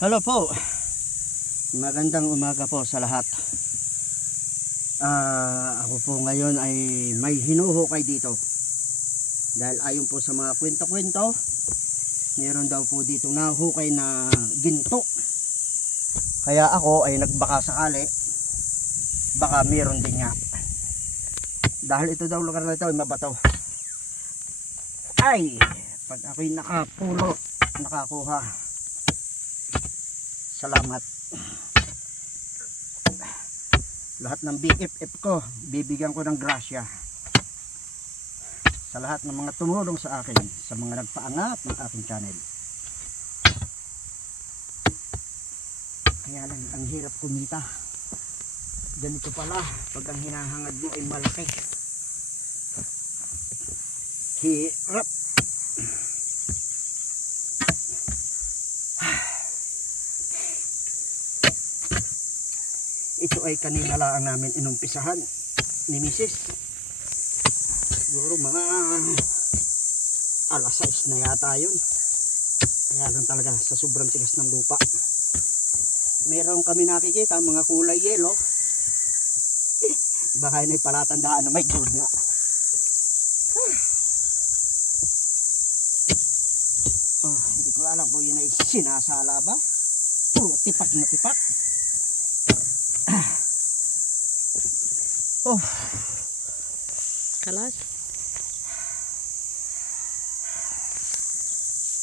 Hello po. Magandang umaga po sa lahat. Ako po ngayon ay may hinuhukay dito. Dahil ayon po sa mga kwento-kwento, meron daw po dito nahukay na ginto. Kaya ako ay nagbaka sakali, baka meron din nga. Dahil ito daw lugar na ito ay mabato. Ay, pag ako'y nakapulot, nakakuha. Salamat. Lahat ng BFF ko, bibigyan ko ng grasya. Sa lahat ng mga tumulong sa akin, sa mga nagpaangat ng aking channel. Kaya lang, ang hirap kumita. Ganito pala, pag ang hinahangad mo ay malaki. Hirap. Ito ay kanina lang namin inumpisahan ni Mrs. Siguro mga alas 6 na yata yun. Kaya lang talaga sa sobrang tigas ng lupa. Meron kami nakikita mga kulay yellow. Baka yun ay palatandaan na may gold nga. Hindi ko alam kung yun ay sinasala ba. Puro tipak na tipak. Kalas.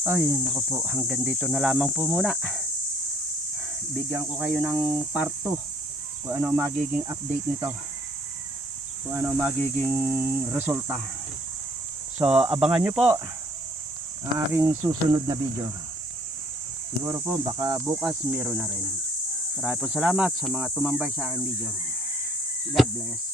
Ay, naku po, hanggang dito na lamang po muna. Bigyan ko kayo ng part 2 kung ano magiging update nito, kung ano magiging resulta. So abangan nyo po ang aking susunod na video. Siguro po baka bukas meron na rin. Maraming po salamat sa mga tumambay sa aking video. God bless.